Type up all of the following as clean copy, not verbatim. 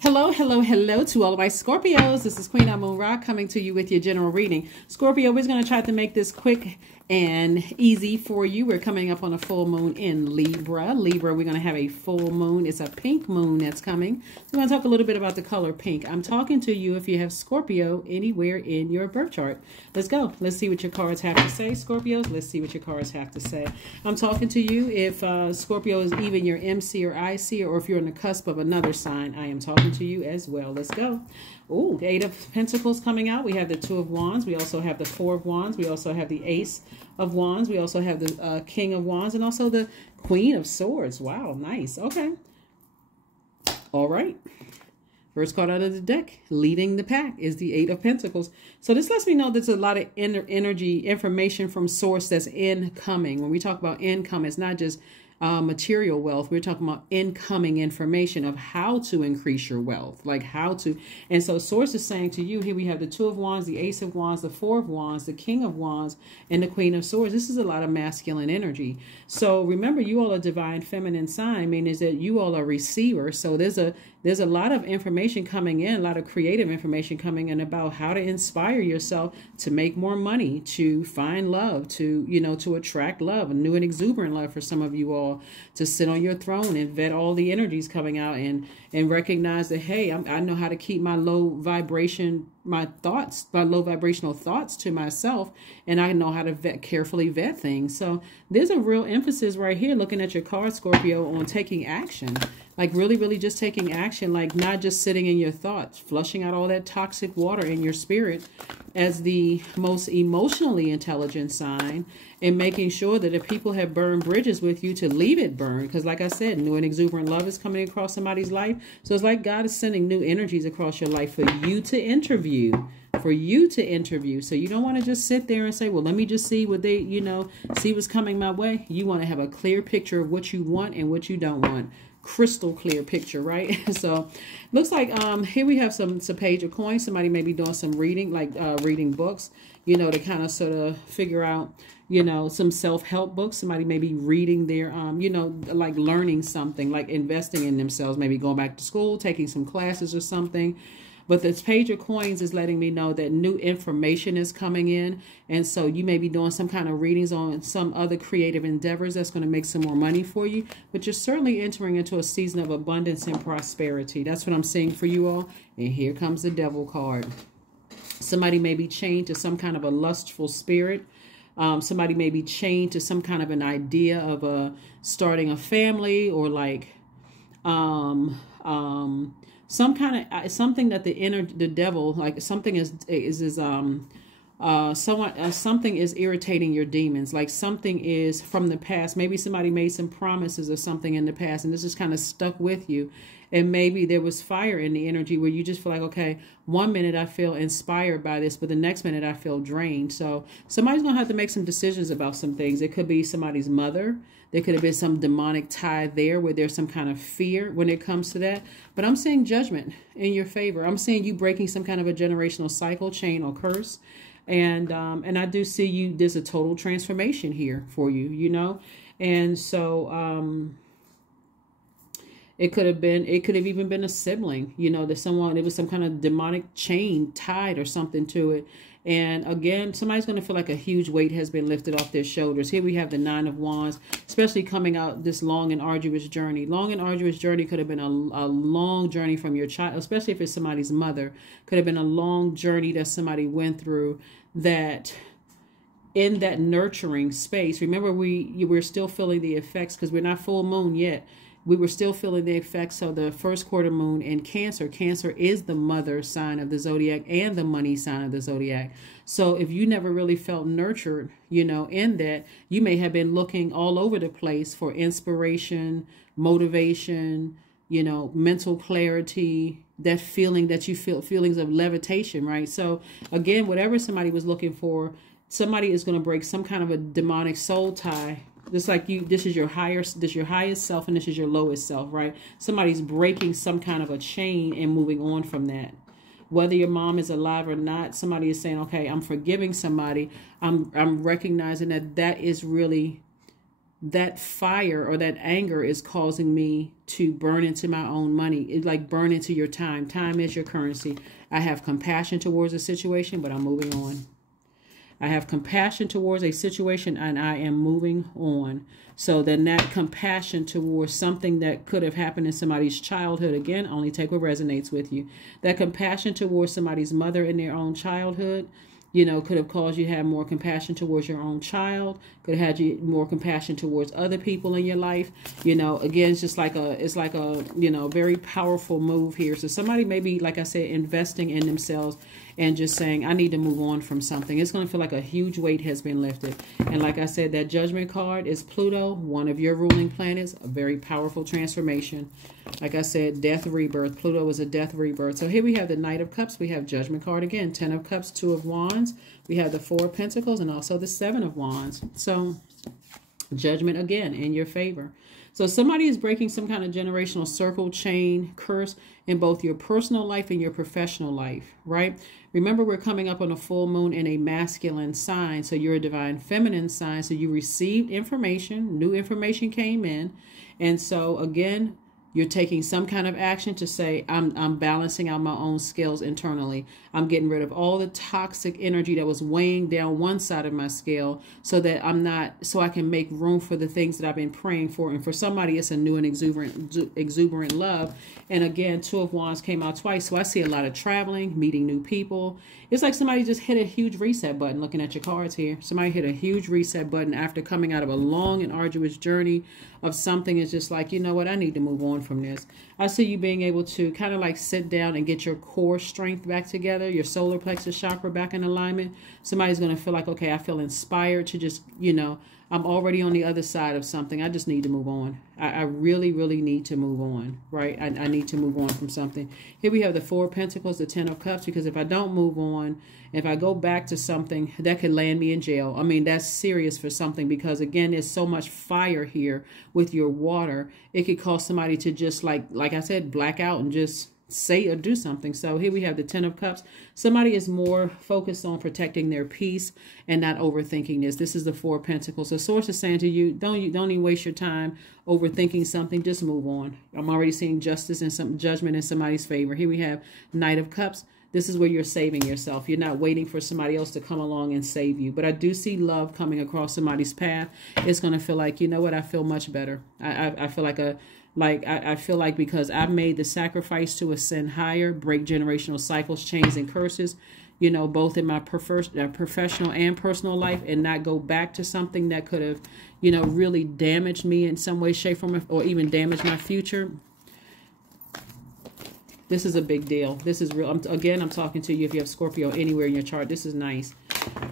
Hello, hello, hello to all of my Scorpios. This is Queen Moon Rock coming to you with your general reading. Scorpio, we're going to try to make this quick and easy for you. We're coming up on a full moon in Libra. Libra, we're going to have a full moon. It's a pink moon that's coming. So we're going to talk a little bit about the color pink. I'm talking to you if you have Scorpio anywhere in your birth chart. Let's go. Let's see what your cards have to say, Scorpios. Let's see what your cards have to say. I'm talking to you if Scorpio is even your MC or IC, or if you're on the cusp of another sign. I am talking to you as well. Let's go. Ooh, the Eight of Pentacles coming out. We have the Two of Wands. We also have the Four of Wands. We also have the Ace of Wands. We also have the King of Wands and also the Queen of Swords. Wow, nice. Okay. All right. First card out of the deck, leading the pack, is the Eight of Pentacles. So this lets me know there's a lot of energy, information from source that's incoming. When we talk about income, it's not just material wealth. We're talking about incoming information of how to increase your wealth, like how to. And so source is saying to you, here we have the Two of Wands, the Ace of Wands, the Four of Wands, the King of Wands, and the Queen of Swords. This is a lot of masculine energy. So remember, you all are divine feminine sign, meaning is that you all are receivers. So there's a lot of information coming in, a lot of creative information coming in about how to inspire yourself to make more money, to find love, to, to attract love, a new and exuberant love for some of you all, to sit on your throne and vet all the energies coming out and recognize that, hey, I know how to keep my low vibrational thoughts to myself, and I know how to carefully vet things. So there's a real emphasis right here, looking at your card, Scorpio, on taking action. Like really just taking action, like not just sitting in your thoughts, flushing out all that toxic water in your spirit as the most emotionally intelligent sign, and making sure that if people have burned bridges with you, to leave it burned. Because like I said, new and exuberant love is coming across somebody's life. So it's like God is sending new energies across your life for you to interview. So you don't want to just sit there and say, well, let me just see what they, see what's coming my way. You want to have a clear picture of what you want and what you don't want. Crystal clear picture, right? So looks like here we have some page of coins. Somebody may be doing some reading, like reading books, to kind of sort of figure out, some self-help books. Somebody may be reading their, like learning something, like investing in themselves, maybe going back to school, taking some classes or something. But this page of coins is letting me know that new information is coming in. And so you may be doing some kind of readings on some other creative endeavors that's going to make some more money for you. But you're certainly entering into a season of abundance and prosperity. That's what I'm seeing for you all. And here comes the Devil card. Somebody may be chained to some kind of a lustful spirit. Somebody may be chained to some kind of an idea of starting a family, or like some kind of something that the devil, like something something is irritating your demons, like something is from the past. Maybe somebody made some promises or something in the past, and this is kind of stuck with you. And maybe there was fire in the energy where you just feel like, okay, one minute I feel inspired by this, but the next minute I feel drained. So somebody's going to have to make some decisions about some things. It could be somebody's mother. There could have been some demonic tie there where there's some kind of fear when it comes to that. But I'm seeing judgment in your favor. I'm seeing you breaking some kind of a generational cycle, chain, or curse. And I do see you, there's a total transformation here for you, And so it could have even been a sibling, there was some kind of demonic chain tied or something to it. And again, somebody's going to feel like a huge weight has been lifted off their shoulders. Here we have the Nine of Wands, especially coming out this long and arduous journey. Long and arduous journey could have been a long journey from your child, especially if it's somebody's mother. Could have been a long journey that somebody went through, that in that nurturing space. Remember, we're still feeling the effects, because we're not full moon yet. We were still feeling the effects of the first quarter moon in Cancer. Cancer is the mother sign of the Zodiac and the money sign of the Zodiac. So if you never really felt nurtured, in that, you may have been looking all over the place for inspiration, motivation, mental clarity, that feeling that you feel, feelings of levitation, right? So again, whatever somebody was looking for, somebody is going to break some kind of a demonic soul tie. Just like this is your highest self, and this is your lowest self, right? Somebody's breaking some kind of a chain and moving on from that. Whether your mom is alive or not, somebody is saying, okay, I'm forgiving somebody. I'm recognizing that is really that fire or that anger is causing me to burn into my own money. It's like burn into your time. Time is your currency. I have compassion towards a situation, but I'm moving on. I have compassion towards a situation and I am moving on. So then that compassion towards something that could have happened in somebody's childhood, again, only take what resonates with you. That compassion towards somebody's mother in their own childhood, you know, could have caused you to have more compassion towards your own child, could have had you more compassion towards other people in your life. You know, again, it's just like it's like a, you know, very powerful move here. So somebody may be, like I said, investing in themselves and just saying, I need to move on from something. It's going to feel like a huge weight has been lifted. And like I said, that Judgment card is Pluto, one of your ruling planets, a very powerful transformation. Like I said, death, rebirth. Pluto is a death, rebirth. So here we have the Knight of Cups. We have Judgment card again, 10 of Cups, 2 of Wands. We have the 4 of Pentacles and also the 7 of Wands. So Judgment again in your favor. So somebody is breaking some kind of generational circle, chain, curse in both your personal life and your professional life, right? Remember, we're coming up on a full moon in a masculine sign. So you're a divine feminine sign. So you received information, new information came in. And so again, you're taking some kind of action to say, I'm balancing out my own scales internally. I'm getting rid of all the toxic energy that was weighing down one side of my scale so that so I can make room for the things that I've been praying for. And for somebody, it's a new and exuberant love. And again, 2 of Wands came out twice. So I see a lot of traveling, meeting new people. It's like somebody just hit a huge reset button looking at your cards here. Somebody hit a huge reset button after coming out of a long and arduous journey of something. Is just like, you know what, I need to move on from this. I see you being able to kind of like sit down and get your core strength back together, your solar plexus chakra back in alignment. Somebody's going to feel like, okay, I feel inspired to just, you know, I'm already on the other side of something. I just need to move on. I really, really need to move on, right? I need to move on from something. Here we have the 4 of Pentacles, the 10 of Cups, because if I don't move on, if I go back to something, that could land me in jail. I mean, that's serious for something because, again, there's so much fire here with your water. It could cause somebody to just, like I said, black out and just say or do something. So here we have the 10 of Cups. Somebody is more focused on protecting their peace and not overthinking this. This is the 4 of Pentacles. The source is saying to you, don't even waste your time overthinking something. Just move on. I'm already seeing justice and some judgment in somebody's favor. Here we have Knight of Cups. This is where you're saving yourself. You're not waiting for somebody else to come along and save you. But I do see love coming across somebody's path. It's going to feel like, you know what, I feel much better. I feel like I feel like because I've made the sacrifice to ascend higher, break generational cycles, chains, and curses, you know, both in my professional and personal life, and not go back to something that could have, you know, really damaged me in some way, shape, form, or even damaged my future. This is a big deal. This is real. Again, I'm talking to you if you have Scorpio anywhere in your chart. This is nice.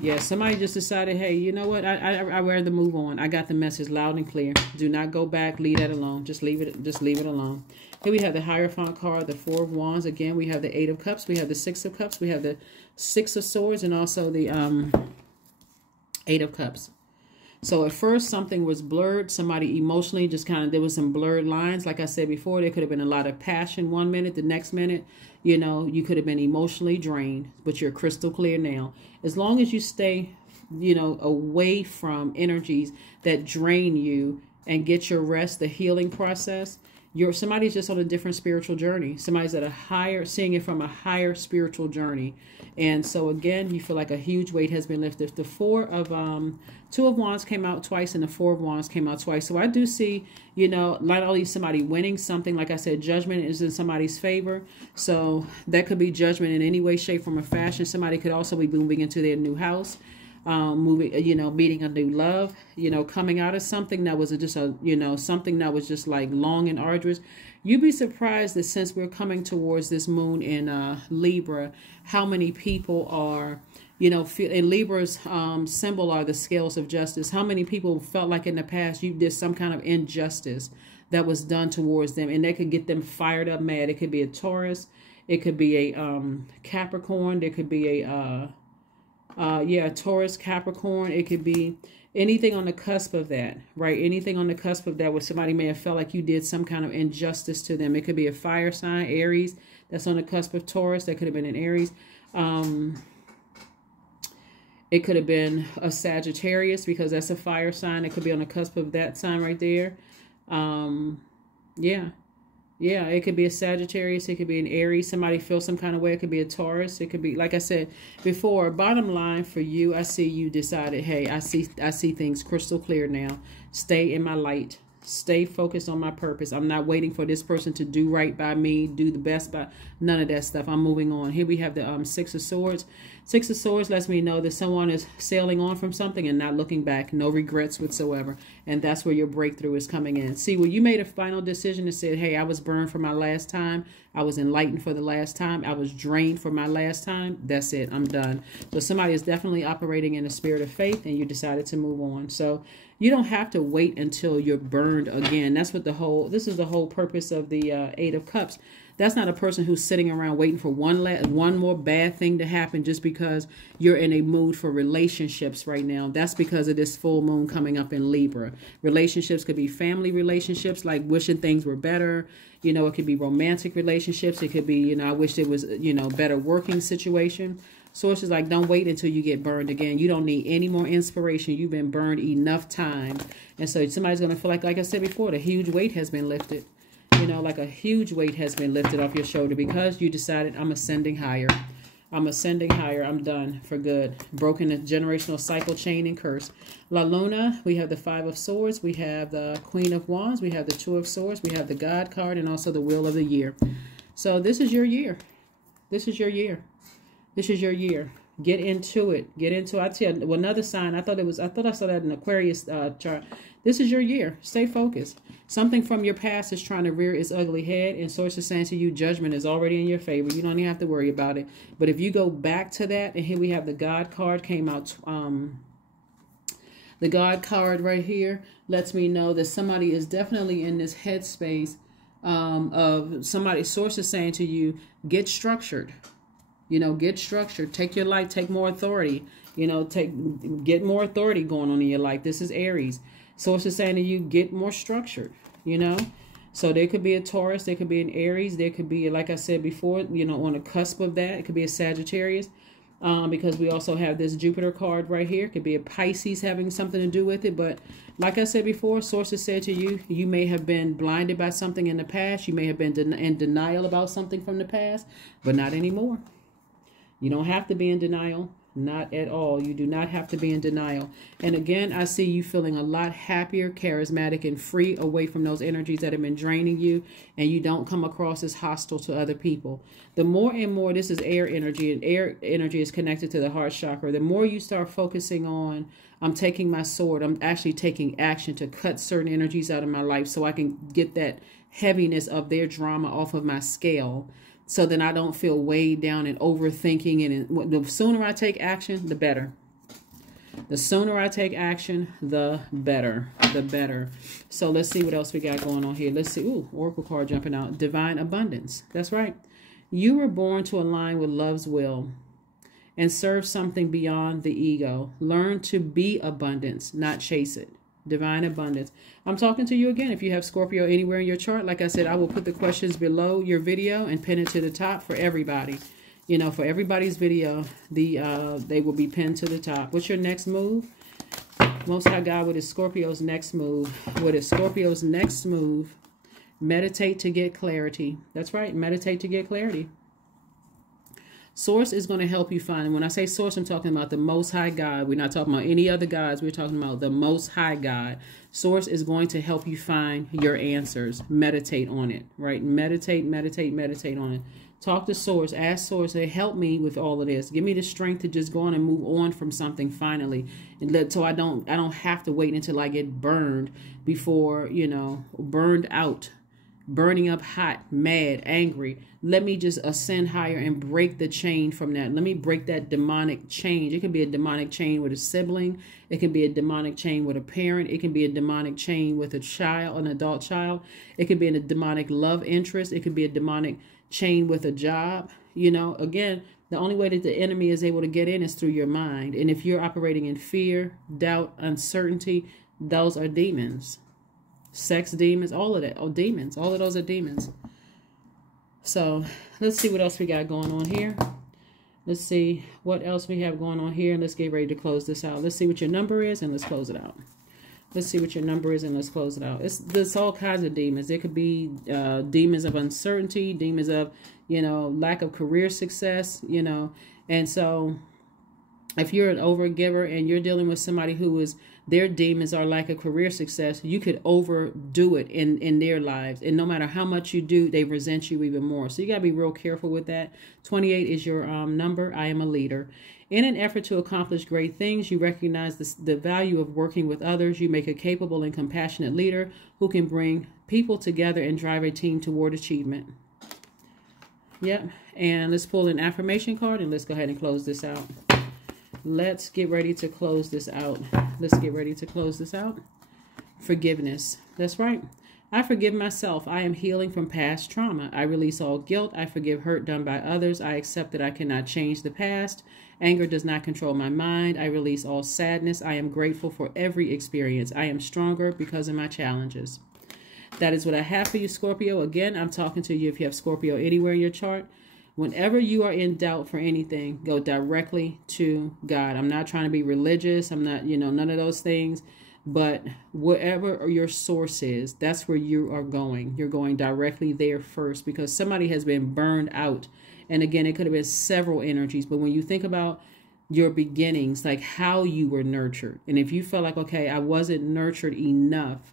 Yeah, somebody just decided, hey, you know what? I rather move on. I got the message loud and clear. Do not go back. Leave that alone. Just leave it alone. Here we have the Hierophant card, the 4 of Wands. Again, we have the 8 of Cups. We have the 6 of Cups. We have the 6 of Swords and also the 8 of Cups. So at first something was blurred. Somebody emotionally just kind of, there was some blurred lines. Like I said before, there could have been a lot of passion one minute, the next minute, you know, you could have been emotionally drained, but you're crystal clear now. As long as you stay, you know, away from energies that drain you and get your rest, the healing process, somebody's just on a different spiritual journey. Somebody's at a higher, seeing it from a higher spiritual journey. And so again, you feel like a huge weight has been lifted. The 2 of Wands came out twice and the 4 of Wands came out twice. So I do see, you know, not only somebody winning something, like I said, judgment is in somebody's favor. So that could be judgment in any way, shape, form, or fashion. Somebody could also be moving into their new house. Moving, you know, meeting a new love, you know, coming out of something that was just something that was just like long and arduous. You'd be surprised that since we're coming towards this moon in Libra, how many people are, you know, in Libra's symbol are the scales of justice. How many people felt like in the past you did some kind of injustice that was done towards them, and that could get them fired up, mad. It could be a Taurus, it could be a Capricorn, there could be a Taurus, Capricorn. It could be anything on the cusp of that, right? Anything on the cusp of that where somebody may have felt like you did some kind of injustice to them. It could be a fire sign, Aries, that's on the cusp of Taurus. That could have been an Aries. It could have been a Sagittarius because that's a fire sign. It could be on the cusp of that sign right there. Yeah. Yeah, it could be a Sagittarius. It could be an Aries. Somebody feels some kind of way. It could be a Taurus. It could be, like I said before, bottom line for you, I see you decided, hey, I see things crystal clear now. Stay in my light. Stay focused on my purpose. I'm not waiting for this person to do right by me, do the best by none of that stuff. I'm moving on. Here we have the Six of Swords. Six of Swords lets me know that someone is sailing on from something and not looking back. No regrets whatsoever. And that's where your breakthrough is coming in. See, when you made a final decision and said, hey, I was burned for my last time. I was enlightened for the last time. I was drained for my last time. That's it. I'm done. So somebody is definitely operating in a spirit of faith and you decided to move on. So you don't have to wait until you're burned again. That's what this is the whole purpose of the Eight of Cups. That's not a person who's sitting around waiting for one more bad thing to happen just because you're in a mood for relationships right now. That's because of this full moon coming up in Libra. Relationships could be family relationships, like wishing things were better. You know, it could be romantic relationships. It could be, you know, I wish there was, you know, better working situation. Source is like, don't wait until you get burned again. You don't need any more inspiration. You've been burned enough time. And so somebody's going to feel like I said before, the huge weight has been lifted. You know, like a huge weight has been lifted off your shoulder because you decided I'm ascending higher. I'm ascending higher. I'm done for good. Broken the generational cycle, chain, and curse. La Luna, we have the Five of Swords. We have the Queen of Wands. We have the Two of Swords. We have the God card and also the Wheel of the Year. So this is your year. This is your year. This is your year. Get into it. Get into it. I tell you, another sign. I thought I saw that in Aquarius chart. This is your year. Stay focused. Something from your past is trying to rear its ugly head, and Source is saying to you, judgment is already in your favor. You don't even have to worry about it. But if you go back to that, and here we have the God card came out. The God card right here lets me know that somebody is definitely in this headspace of somebody. Source is saying to you, get structured. You know, get structured. Take your life. Take more authority. You know, get more authority going on in your life. This is Aries. Source is saying to you, get more structured, you know. So there could be a Taurus. There could be an Aries. There could be, like I said before, you know, on the cusp of that. It could be a Sagittarius because we also have this Jupiter card right here. It could be a Pisces having something to do with it. But like I said before, Source has said to you, you may have been blinded by something in the past. You may have been in denial about something from the past, but not anymore. You don't have to be in denial. Not at all. You do not have to be in denial. And again, I see you feeling a lot happier, charismatic, and free away from those energies that have been draining you. And you don't come across as hostile to other people. The more and more, this is air energy, and air energy is connected to the heart chakra. The more you start focusing on, I'm taking my sword, I'm actually taking action to cut certain energies out of my life so I can get that heaviness of their drama off of my scale. So then I don't feel weighed down and overthinking. And the sooner I take action, the better. The sooner I take action, the better. The better. So let's see what else we got going on here. Let's see. Ooh, Oracle card jumping out. Divine abundance. That's right. You were born to align with love's will and serve something beyond the ego. Learn to be abundance, not chase it. Divine abundance. I'm talking to you again. If you have Scorpio anywhere in your chart, like I said, I will put the questions below your video and pin it to the top for everybody. You know, for everybody's video, they will be pinned to the top. What's your next move? Most High God, what is Scorpio's next move? What is Scorpio's next move? Meditate to get clarity. That's right. Meditate to get clarity. Source is going to help you find, and when I say source, I'm talking about the Most High God. We're not talking about any other gods. We're talking about the Most High God. Source is going to help you find your answers. Meditate on it, right? Meditate, meditate, meditate on it. Talk to Source. Ask Source, hey, help me with all of this. Give me the strength to just go on and move on from something finally. And so I don't have to wait until I get burned before, you know, burned out. Burning up hot, mad, angry. Let me just ascend higher and break the chain from that. Let me break that demonic chain. It can be a demonic chain with a sibling. It can be a demonic chain with a parent. It can be a demonic chain with a child, an adult child. It could be a demonic love interest. It could be a demonic chain with a job. You know, again, the only way that the enemy is able to get in is through your mind. And if you're operating in fear, doubt, uncertainty, those are demons. Sex demons, all of that. Oh, demons. All of those are demons. So let's see what else we got going on here. Let's see what else we have going on here. And let's get ready to close this out. Let's see what your number is and let's close it out. Let's see what your number is and let's close it out. There's all kinds of demons. There could be demons of uncertainty, demons of, you know, lack of career success, you know. And so if you're an overgiver and you're dealing with somebody who is, their demons are lack of career success, you could overdo it in their lives. And no matter how much you do, they resent you even more. So you got to be real careful with that. 28 is your number. I am a leader. In an effort to accomplish great things, you recognize the value of working with others. You make a capable and compassionate leader who can bring people together and drive a team toward achievement. Yep. And let's pull an affirmation card and let's go ahead and close this out. Let's get ready to close this out. Let's get ready to close this out. Forgiveness. That's right. I forgive myself. I am healing from past trauma. I release all guilt. I forgive hurt done by others. I accept that I cannot change the past. Anger does not control my mind. I release all sadness. I am grateful for every experience. I am stronger because of my challenges. That is what I have for you, Scorpio. Again, I'm talking to you if you have Scorpio anywhere in your chart. Whenever you are in doubt for anything, go directly to God. I'm not trying to be religious. I'm not, you know, none of those things. But wherever your source is, that's where you are going. You're going directly there first because somebody has been burned out. And again, it could have been several energies. But when you think about your beginnings, like how you were nurtured, and if you felt like, okay, I wasn't nurtured enough,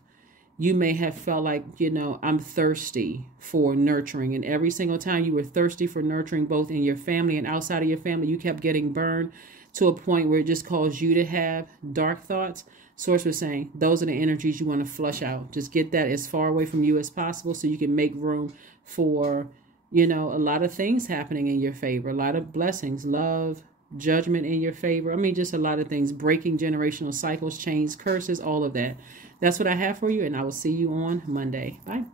you may have felt like, you know, I'm thirsty for nurturing. And every single time you were thirsty for nurturing, both in your family and outside of your family, you kept getting burned to a point where it just caused you to have dark thoughts. Source was saying, those are the energies you want to flush out. Just get that as far away from you as possible so you can make room for, you know, a lot of things happening in your favor. A lot of blessings, love, judgment in your favor. I mean, just a lot of things. Breaking generational cycles, chains, curses, all of that. That's what I have for you, and I will see you on Monday. Bye.